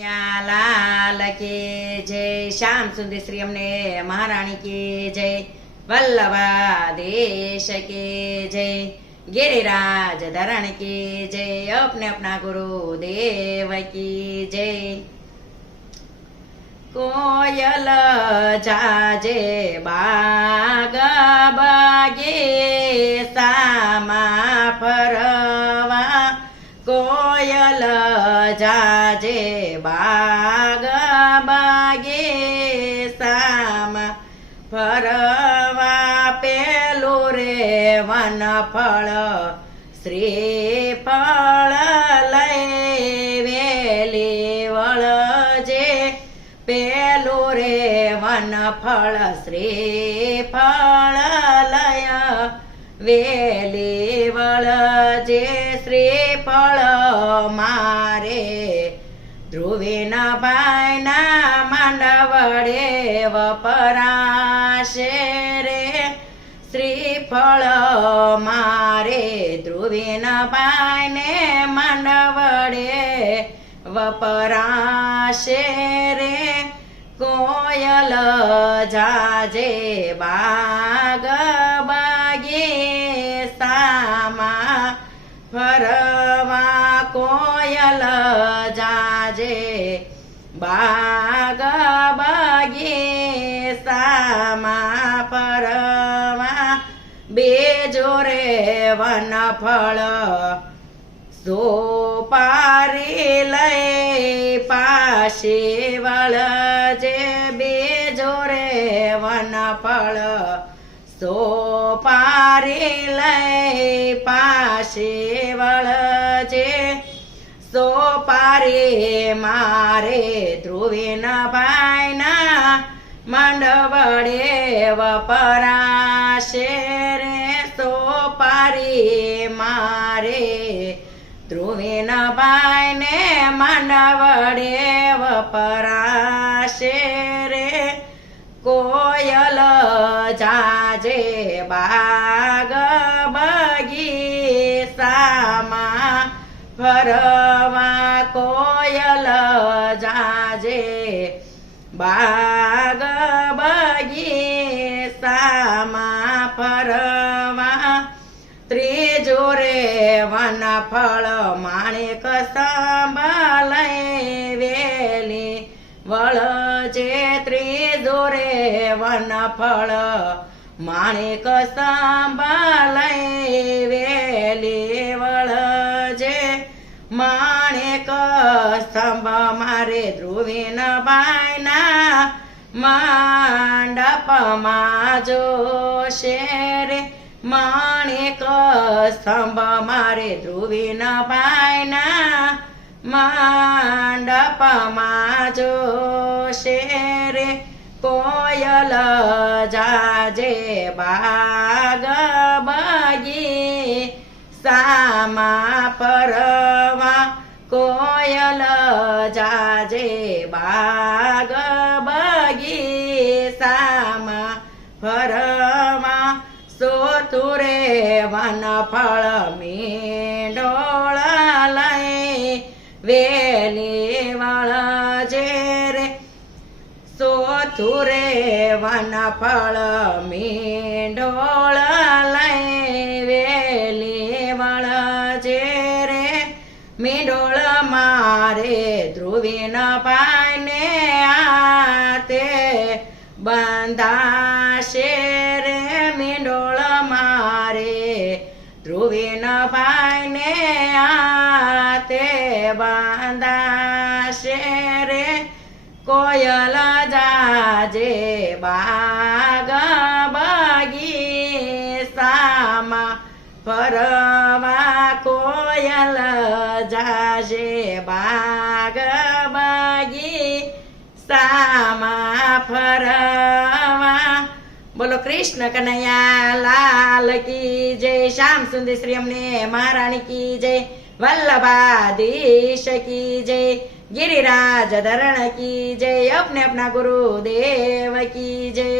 કનૈયા લાલ કી જય, શ્યામ સુંદર શ્રી અમને મહારાણી કી જય, વલ્લભાદેશ કી જય, गिरिराज धरण की जय, अपने अपना गुरुदेव की जय। कोयल जाजे बाग बागे सामा फरवा, कोयल जाजे बाग बागे सामा फरवा, पेलो रे वन फल श्रीफल लय वेली वळजे, पेलो रे वन फल श्रीफल लय वेली वळजे, श्रीफल मारे ध्रुवीन बायना मांडवडे वपराशे रे, श्रीफळ मारे ध्रुवीन बायने मांडवडे वपराशे रे, कोयल जाजे बाग बागे सामा फरवा, कोयल जाजे बाग बागे सामा फरवा, बेजोरे वन फल सोपारी लय पाशे वळजे, बेजोरे वन फल सोपारी लय पाशे वळजे, सोपारी मारे ध्रुवीन बायना मांडवडे वपराशे रे, सोपारी मारे ध्रुवीन बायने मांडवडे वपराशे रे, कोयल जाजे बाग बगी सामा फरवा, कोयल जाजे बाग बगी सामा फरवा, त्रिजोरे वन फल माणिक संभालय वेली वळजे, त्रिजोरे वन फल माणिक संभालय वेली वळजे, माणिक स्तंभ मारे ध्रुवीन बायना मांडपमा जोशे रे, माणिक स्तंभ मारे ध्रुवीन बायना मांडपमा जोशे रे, कोयल जाजे बाग बगी सामा फरवा, कोयल जाजे बाग बगी सामा फरवा, सोतुरे वन फळ मींडोळ लय वेली वळजे रे, सोतुरे वन फळ मींडोळ लय वेली वळजे रे, मींडोळ मारे ध्रुवीन बायने आते बंधाशे रे, मींडोळ मारे ध्रुवीन बायने आते बंधाशे रे, कोयल जाजे बाग बगी सामा फरवा, कोयल जाजे बाग बगी सामा फरवा। बोलो कृष्ण कन्हैया लाल की जय, श्याम सुंदर श्री अમને મહારાણી की जय, वल्लभाधीश की जय, गिरिराज धरण की जय, अपने अपना गुरुदेव की जय।